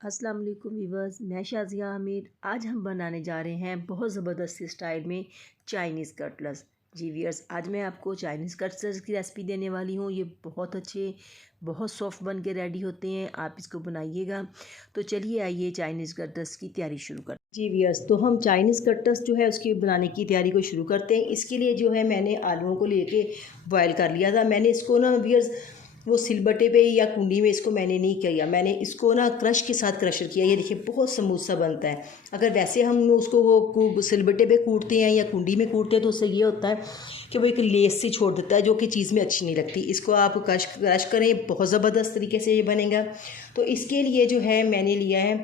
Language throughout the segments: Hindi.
अस्सलाम वालेकुम वीवर्स, मैं शाज़िया आमिर। आज हम बनाने जा रहे हैं बहुत ज़बरदस्त स्टाइल में चाइनीज़ कटलेट्स। जी वीवर्स, आज मैं आपको चाइनीज़ कटलेट्स की रेसिपी देने वाली हूँ। ये बहुत अच्छे, बहुत सॉफ्ट बन के रेडी होते हैं। आप इसको बनाइएगा। तो चलिए आइए चाइनीज़ कटलेट्स की तैयारी शुरू करते हैं। जी वीवर्स, तो हम चाइनीज़ कटलेट्स जो है उसकी बनाने की तैयारी को शुरू करते हैं। इसके लिए जो है मैंने आलूओं को लेके बॉयल कर लिया था। मैंने इसको ना वीवर्स वो सिलबट्टे पे या कुंडी में इसको मैंने नहीं किया, मैंने इसको ना क्रश के साथ क्रशर किया। ये देखिए बहुत स्मूथ सा बनता है। अगर वैसे हम उसको वो सिलबट्टे पे कूटते हैं या कुंडी में कूटते हैं तो उससे ये होता है कि वो एक लेस सी छोड़ देता है, जो कि चीज़ में अच्छी नहीं लगती। इसको आप क्रश करें, बहुत ज़बरदस्त तरीके से ये बनेगा। तो इसके लिए जो है मैंने लिया है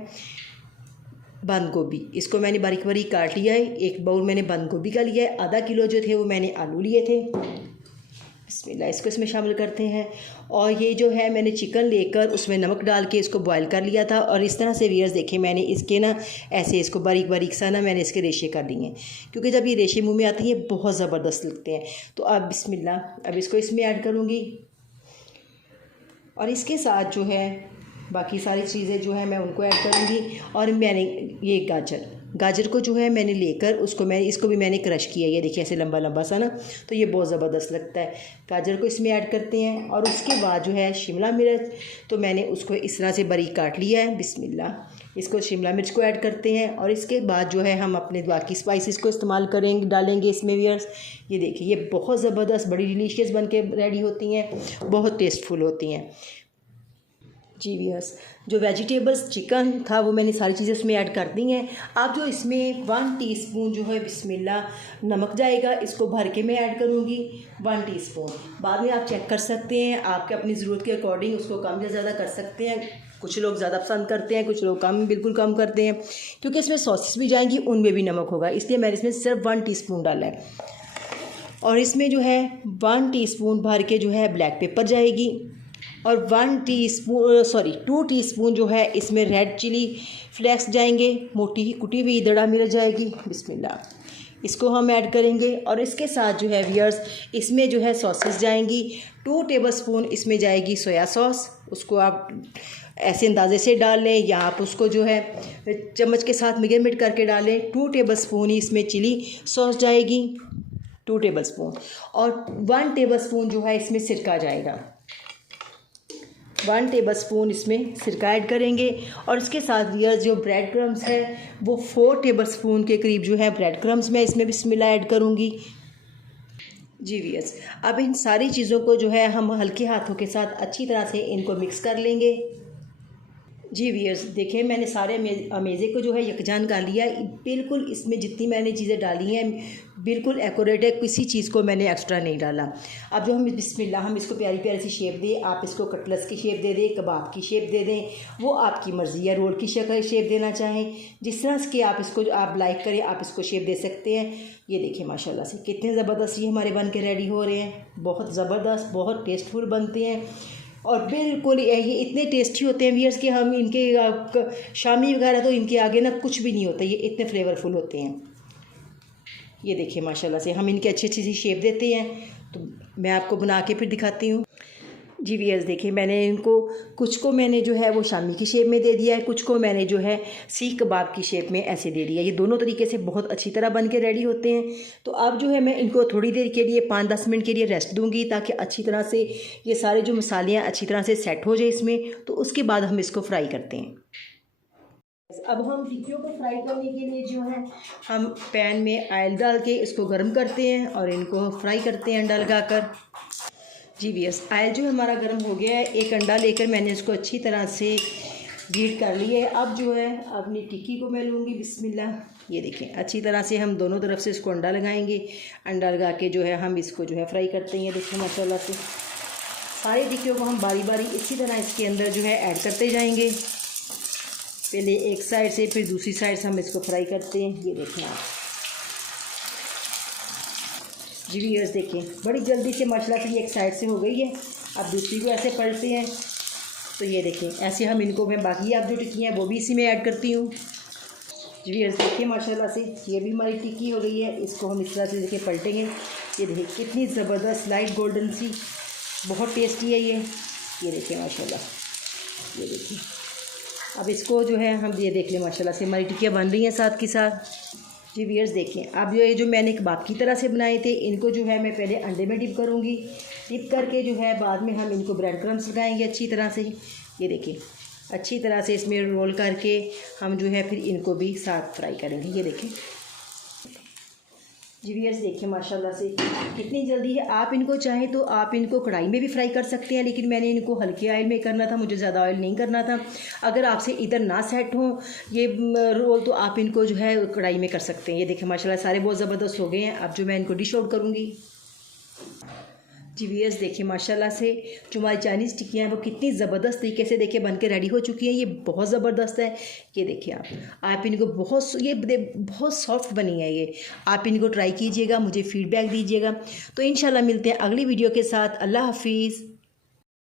बंद गोभी। इसको मैंने बारीक बारीक काट लिया है। एक बाउल मैंने बंद गोभी का लिया है। आधा किलो जो थे वो मैंने आलू लिए थे। बिस्मिल्लाह, इसको इसमें शामिल करते हैं। और ये जो है मैंने चिकन लेकर उसमें नमक डाल के इसको बॉयल कर लिया था। और इस तरह से वीयर्स देखें, मैंने इसके ना ऐसे इसको बारीक बारीक सा ना मैंने इसके रेशे कर लिए हैं, क्योंकि जब ये रेशे मुंह में आते हैं ये बहुत ज़बरदस्त लगते हैं। तो अब बिस्मिल्लाह, अब इसको इसमें ऐड करूँगी। और इसके साथ जो है बाकी सारी चीज़ें जो है मैं उनको ऐड करूँगी। और मैंने ये गाजर को जो है मैंने लेकर इसको भी मैंने क्रश किया। ये देखिए ऐसे लंबा लंबा सा ना, तो ये बहुत ज़बरदस्त लगता है। गाजर को इसमें ऐड करते हैं। और उसके बाद जो है शिमला मिर्च, तो मैंने उसको इस तरह से बारीक काट लिया है। बिस्मिल्लाह, इसको शिमला मिर्च को ऐड करते हैं। और इसके बाद जो है हम अपने बाकी स्पाइसेस को इस्तेमाल डालेंगे इसमें वीयर्स। ये देखिए ये बहुत ज़बरदस्त, बड़ी डिलीशियस बन के रेडी होती हैं, बहुत टेस्टफुल होती हैं। जी वीयर्स, जो वेजिटेबल्स चिकन था वो मैंने सारी चीज़ें उसमें ऐड कर दी हैं। अब जो इसमें 1 टीस्पून जो है बिस्मिल्लाह नमक जाएगा, इसको भर के मैं ऐड करूँगी 1 टीस्पून। बाद में आप चेक कर सकते हैं, आपके अपनी ज़रूरत के अकॉर्डिंग उसको कम या ज़्यादा कर सकते हैं। कुछ लोग ज़्यादा पसंद करते हैं, कुछ लोग बिल्कुल कम करते हैं, क्योंकि इसमें सॉसेस भी जाएंगी, उनमें भी नमक होगा, इसलिए मैंने इसमें सिर्फ 1 टीस्पून डाला है। और इसमें जो है 1 टीस्पून भर के जो है ब्लैक पेपर जाएगी। और 2 टीस्पून जो है इसमें रेड चिली फ्लेक्स जाएंगे, मोटी ही कुटी हुई दड़ा मिर्च जाएगी। बिस्मिल्लाह, इसको हम ऐड करेंगे। और इसके साथ जो है वीयर्स इसमें जो है सॉसेस जाएंगी। 2 टेबलस्पून इसमें जाएगी सोया सॉस, उसको आप ऐसे अंदाजे से डाल लें या आप उसको जो है चम्मच के साथ मेजरमेंट करके डालें। 2 टेबलस्पून ही इसमें चिली सॉस जाएगी, 2 टेबलस्पून। और 1 टेबलस्पून जो है इसमें सिरका जाएगा, 1 टेबलस्पून इसमें सिरका ऐड करेंगे। और इसके साथ वीयर्स जो ब्रेड क्रम्स है वो 4 टेबलस्पून के करीब जो है ब्रेड क्रम्स मैं इसमें बिस्मिल्लाह ऐड करूँगी। जी वीयर्स, अब इन सारी चीज़ों को जो है हम हल्के हाथों के साथ अच्छी तरह से इनको मिक्स कर लेंगे। जी वीयर्स, देखिए मैंने सारे अमेज़े को जो है यकजान कर लिया। बिल्कुल इसमें जितनी मैंने चीज़ें डाली हैं बिल्कुल एक्यूरेट है, किसी चीज़ को मैंने एक्स्ट्रा नहीं डाला। अब जो हम बिस्मिल्लाह हम इसको प्यारी प्यारी सी शेप दें। आप इसको कटलेट्स की शेप दे दें, कबाब की शेप दे दें, वो आपकी मर्ज़ी है। रोल की शेप देना चाहें, जिस तरह के आप इसको आप लाइक करें आप इसको शेप दे सकते हैं। ये देखिए माशाल्लाह से कितने ज़बरदस्त ये हमारे बन के रेडी हो रहे हैं। बहुत ज़बरदस्त, बहुत टेस्टफुल बनते हैं। और बिल्कुल ये इतने टेस्टी होते हैं वीयर्स कि हम इनके शामी वगैरह तो इनके आगे ना कुछ भी नहीं होता, ये इतने फ्लेवरफुल होते हैं। ये देखिए माशाल्लाह से हम इनकी अच्छी अच्छी सी शेप देते हैं। तो मैं आपको बना के फिर दिखाती हूँ। जी वीयर्स, देखिए मैंने इनको कुछ को मैंने जो है वो शामी की शेप में दे दिया है, कुछ को मैंने जो है सीख कबाब की शेप में ऐसे दे दिया। ये दोनों तरीके से बहुत अच्छी तरह बन के रेडी होते हैं। तो अब जो है मैं इनको थोड़ी देर के लिए 5-10 मिनट के लिए रेस्ट दूंगी, ताकि अच्छी तरह से ये सारे जो मसाले हैं अच्छी तरह से सेट हो जाए इसमें। तो उसके बाद हम इसको फ्राई करते हैं। अब हम टिक्कियों को फ्राई करने के लिए जो है हम पैन में ऑयल डाल के इसको गर्म करते हैं और इनको फ्राई करते हैं अंडा लगाकर। जी वीयर्स, ऑयल जो हमारा गर्म हो गया है, एक अंडा लेकर मैंने इसको अच्छी तरह से बीट कर लिया है। अब जो है अपनी टिक्की को मैं लूँगी बिस्मिल्लाह। ये देखें अच्छी तरह से हम दोनों तरफ से इसको अंडा लगाएंगे। अंडा लगा के जो है हम इसको जो है फ्राई करते हैं। देखिए माशाल्लाह से सारी टिक्कियों को हम बारी बारी इसी तरह इसके अंदर जो है ऐड करते जाएंगे। पहले एक साइड से फिर दूसरी साइड से हम इसको फ्राई करते हैं। ये देखें आप। जी वीयर्स, देखें बड़ी जल्दी से माशाल्लाह से ये एक साइड से हो गई है। अब दूसरी को ऐसे पलटते हैं। तो ये देखें ऐसे हम इनको मैं बाकी आप जो टिक्की हैं वो भी इसी में ऐड करती हूँ। जी वीयर्स, देखिए माशाल्लाह से ये भी हमारी टिक्की हो गई है। इसको हम इस तरह से देखिए पलटेंगे। ये देखिए कितनी ज़बरदस्त लाइट गोल्डन सी, बहुत टेस्टी है ये। देखिए माशाल्लाह, ये देखिए अब इसको जो है हम ये देख लें माशाल्लाह से हमारी टिक्कियाँ बन रही हैं साथ के साथ। जी व्यूअर्स देखें, अब जो मैंने कबाब की तरह से बनाए थे इनको जो है मैं पहले अंडे में डिप करूँगी। डिप करके जो है बाद में हम इनको ब्रेड क्रम्स लगाएंगे अच्छी तरह से। ये देखिए अच्छी तरह से इसमें रोल करके हम जो है फिर इनको भी साथ फ्राई करेंगे। ये देखें जी व्यूअर्स देखिए माशाल्लाह से कितनी जल्दी है। आप इनको चाहें तो आप इनको कढ़ाई में भी फ्राई कर सकते हैं, लेकिन मैंने इनको हल्के ऑयल में करना था, मुझे ज़्यादा ऑयल नहीं करना था। अगर आपसे इधर ना सेट हो ये रोल तो आप इनको जो है कढ़ाई में कर सकते हैं। ये देखिए माशाल्लाह सारे बहुत ज़बरदस्त हो गए हैं। अब जो मैं इनको डिश आउट करूँगी। जी व्यूअर्स देखिए माशाल्लाह से जो हमारी चाइनीज़ टिक्कियाँ हैं वो कितनी ज़बरदस्त तरीके से देखिए बन के रेडी हो चुकी हैं। ये बहुत ज़बरदस्त है। ये देखिए आप इनको बहुत सॉफ्ट बनी है ये। आप इनको ट्राई कीजिएगा, मुझे फ़ीडबैक दीजिएगा। तो इंशाल्लाह मिलते हैं अगली वीडियो के साथ। अल्लाह हाफिज़।